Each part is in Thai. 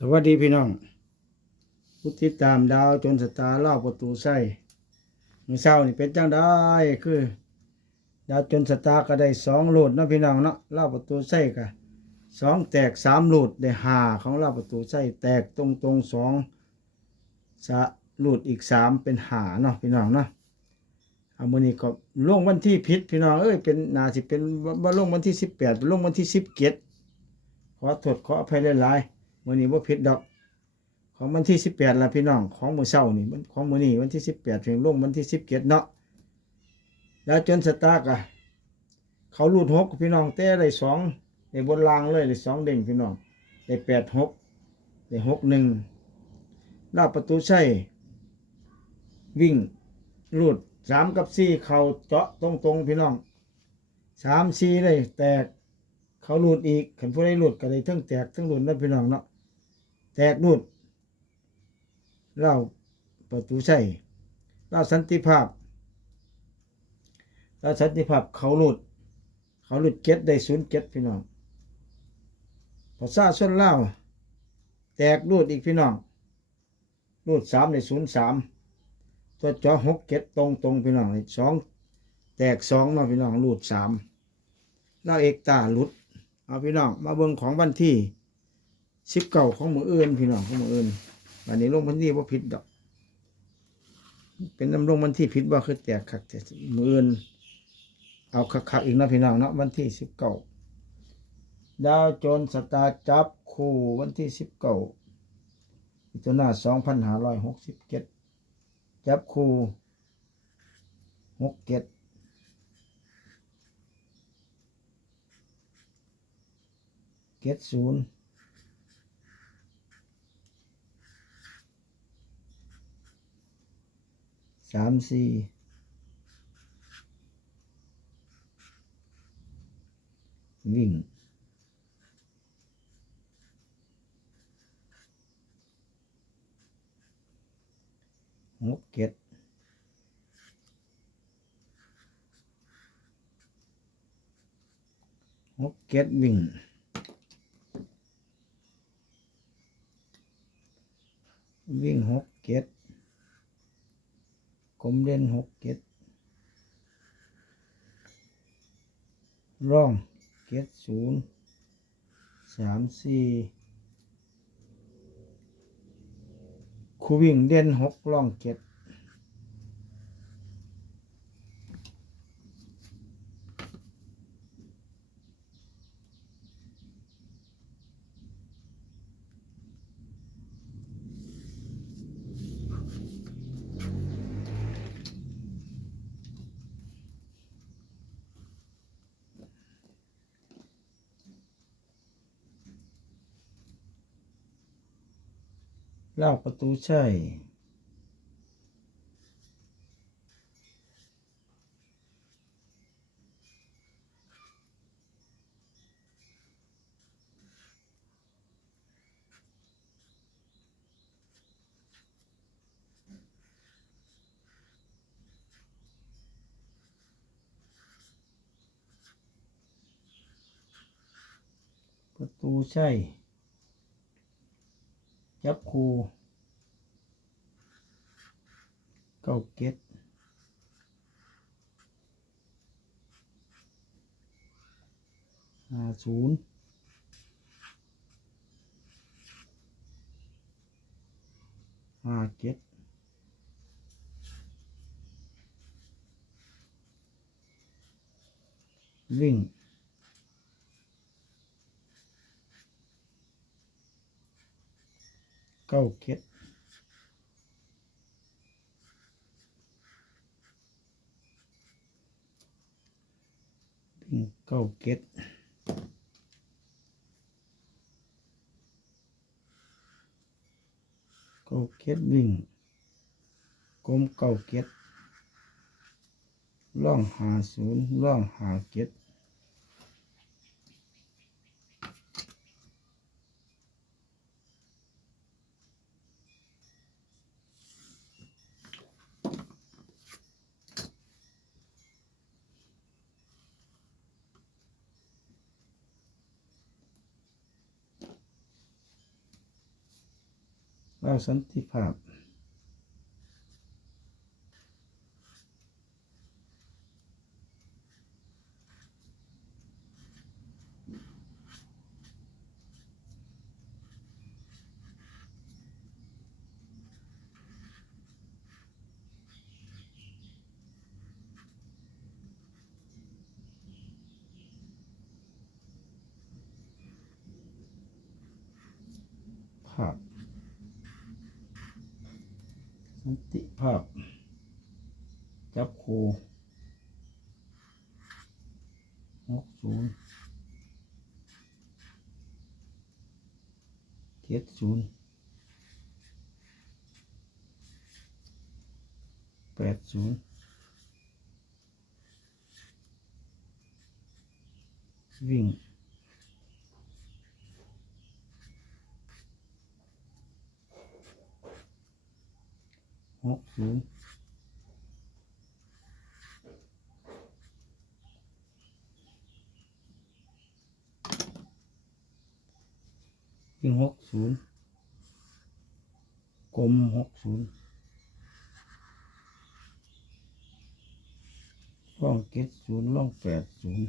สวัสดีพี่น้องผู้ติดตามดาวจนสตาร์เล่าประตูใส่มือเช้านี่เป็นจังได้คือ ดาวจนสตาร์ก็ได้สองโหลดเนาะพี่น้องเนาะเล่าประตูใส่ก็สองแตกสามโหลดได้หาของเล่าประตูใส่แตกตรงตรงสองสะหลุดอีกสามเป็นหาเนาะพี่น้องเนาะเอามือนี้ก็ลงวันที่พิษพี่น้องเอ้ยเป็นนาสิเป็นว่าลงวันที่สิบแปดลงวันที่สิบเจ็ดขอโทษขออภัยหลายๆ มื่อนี้ว่าผิดดอก ของวันที่สิบแปดละพี่น้องของมือเช้านี่มันของมือนี้วันที่สิบแปดถึงลงวันที่สิบเจ็ดเนาะแล้วจนสตาร์กอะเขารูดหกพี่น้องแต่ได้สองในบนรางเลยได้สองเด้งพี่น้องได้แปดหกได้หกหนึ่งลาประตูใช่วิ่งรูดสามกับสี่เขาเจาะตรงตรงๆพี่น้องสามสี่เลยแตกเขาหลุดอีกขันผู้ใดหลุดก็ได้ทั้งแตกทั้งหลุดนะพี่น้องเนาะ แตกหลุดเล่าประตูใช่เล่าสันติภาพเล่าสันติภาพเขาหลุด เขาหลุดเก็ตได้ศูนย์เก็ตพี่น้องภาษาส่วนเล่าแตกหลุดอีกพี่น้องหลุดสามในศูนย์สามตัวจอหกเก็ตตรงตรงพี่น้องสองแตกสองเนาพี่น้องหลุดสามเล่าเอกตาหลุดเอาพี่น้องมาเบิ่งของวันที่ สิบเก่าของมืออื่นพี่น้องของมืออื่นวันนี้ลงวันที่ว่าผิดดอก เป็นน้ำลงวันที่ผิดว่าคือแตกคักแต่มืออื่น เอาคักๆอีกนะพี่น้องเนาะวันที่สิบเก่าดาวโจนสตาร์จับคู่วันที่สิบเก่ามิถุนาสองพันห้าร้อยหกสิบเจ็ดจับคู่หกเจ็ดเจ็ดศูนย์ สามสี่วิ่งหกเจ็ดหกเจ็ดวิ่ง วิ่งหกเจ็ดกลมเด่นหกเจ็ดร่องเจ็ด ศูนย์สามสี่คูวิ่งเด่นหกล่องเจ็ด ลากประตูใช่ ประตูใช่ จับคูเก้าเก็ดห้าศูนย์ห้าเก็ดวิ่ง เก้าเก็ดวิ่งเก้าเก็ดเก้าเก็ดวิ่งกลมเก้าเก็ดล่องหาศูนย์ล่องหาเก็ด เราสันติภาพ สันติภาพ จับคูหกศูนย์เจ็ดศูนย์แปดศูนย์วิ่ง หกศูนย์ยิงหกศูนย์กลมหกศูนย์ล่องเจ็ดศูนย์ล่องแปดศูนย์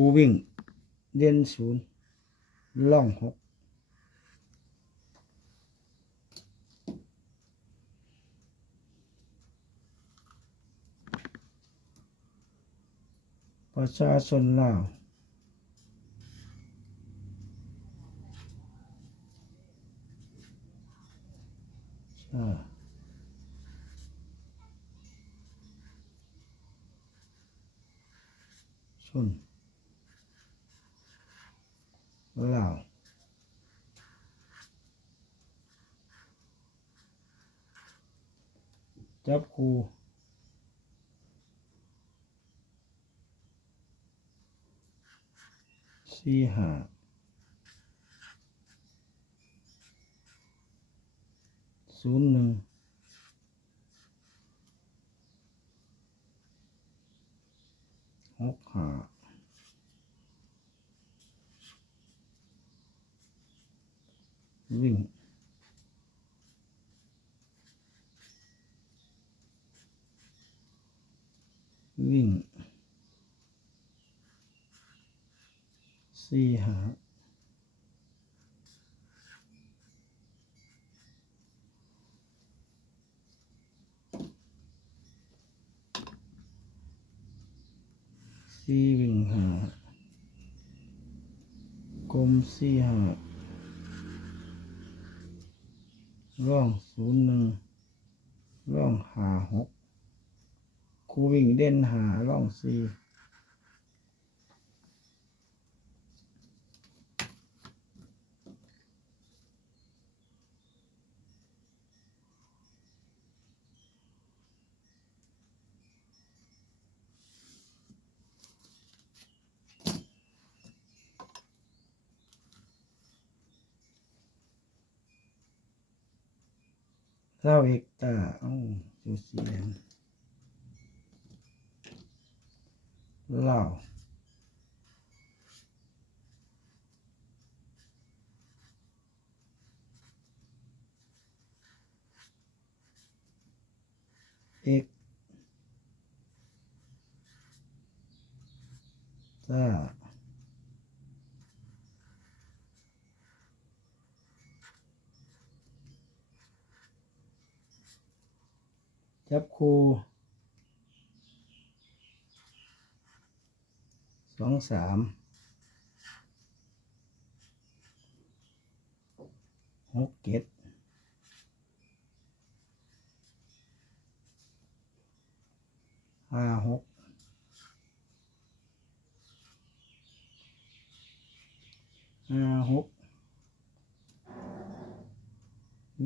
คูวิ่ง เด่นศูนย์ล่องหกประชาชนลาวชาชนลาจับคูสี่ห้าศูนย์หนึ่งหกห้า วิ่งวิ่งสี่หาสี่วิ่งหากลมสี่หา ร่องศูนย์หนึ่งร่องหาหกครูวิ่งเด่นหาร่องสี่ เล่าเอกตาเอ้าจูเสียงเล่าเอกตา จับคูสองสามหกเจ็ดห้าหกห้าหก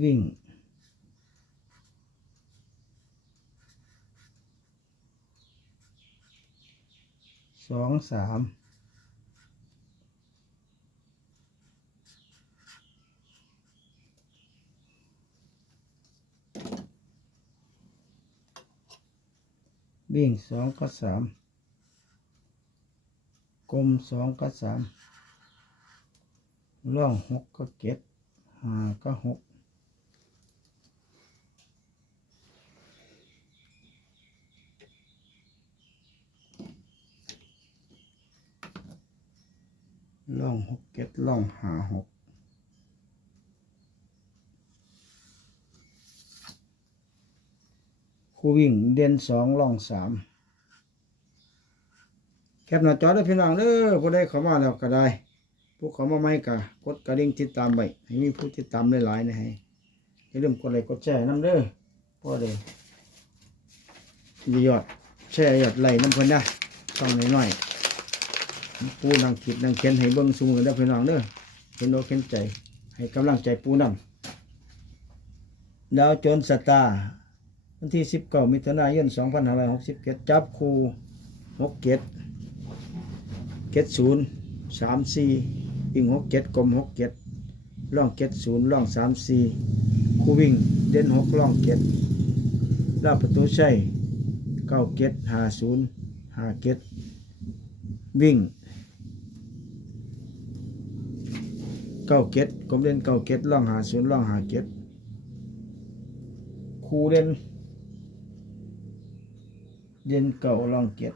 วิ่ง องสามวิ่งสองก็สามกลมสองก็สามล่องหกก็เจ็ดห้าก็หก ล่องหกเจ็ดล่องหาหกคู่วิ่งเด่นสองล่องสามแคปหน้าจอได้พี่น้องเด้อผู้ใดเข้ามาแล้วก็ได้ ผู้เข้ามาใหม่ก็กดกระดิ่งติดตามไว้ให้มีผู้ติดตามหลายๆนะให้อย่าลืมกดไลค์กดแชร์น้ำเด้อพอเด้มียอดแชร์ยอดไลค์น้ำเพิ่นนะต้องน้อยๆ ปูนังคิดนังเขียนให้เบิ่งสูมือเด้พี่น้องเด้อเห็นอกเห็นใจ ให้กำลังใจปูนำดาวโจรสตาร์วันที่สิบเก้ามิถุนายนสองพันห้าร้อยหกสิบเจ็ดจับคูหกเจ็ดเจ็ดศูนย์สามสี่วิ่งหกเจ็ดกลมหกเจ็ดล่องเจ็ดศูนย์ล่องสามสี่คูวิ่งเด่นหกล่องเจ็ดลาประตูใช่เก้าเจ็ดห้าศูนย์ห้าเจ็ดวิ่ง เก้าเจ็ดกลมเด่นเก้าเจ็ดล่องหาศูนย์ล่องหาเจ็ดคูเด่นเด่นเก่าล่องเก็ด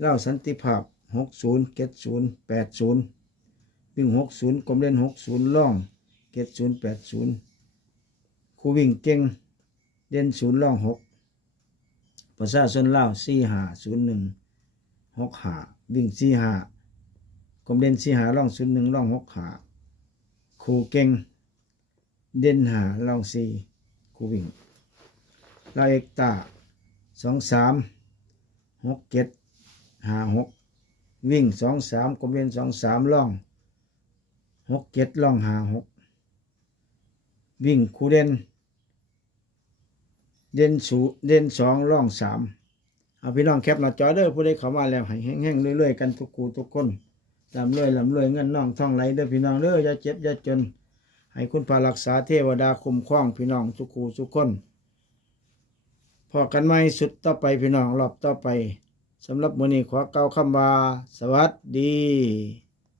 เล่าสันติภาพหกศูนย์เจ็ดศูนย์แปดศูนย์วิ่งหกศูนย์กลมเล่นหกศูนย์ล่องเจ็ดศูนย์แปดศูนย์ครูวิ่งเก่งเด่นศูนย์ล่องหกประชาชนเล่าสี่หาศูนย์หนึ่ง หกหาวิ่งสี่หากลมเด่นสี่หาล่องศูนย์หนึ่งล่องหกหาคูเก่ง เด่นหาล่องสี่คูวิ่งเราเอกตาสองสามหกเจ็ดหาหกวิ่งสองสามกลมเวียนสองสามล่องหกเจ็ดล่องหาหกวิ่งคูเด่นเด่นสูเด่นสองล่องสาม เอาพี่น้องแคปหน้าจอเด้อผู้ใดเข้ามาแล้วให้แห้งๆเรื่อยๆกันทุกคูทุกคนลำรวยลำรวยเงินน้องท่องไหลเด้อพี่น้องเด้ออย่าเจ็บอย่าจน ให้คุณพารักษาเทวดาคุ้มครองพี่น้องทุกคู่ทุกคนพอกันไหมสุดต่อไปพี่น้องรอบต่อไปสำหรับมื้อนี้ขอเกล่าคำว่า สวัสดี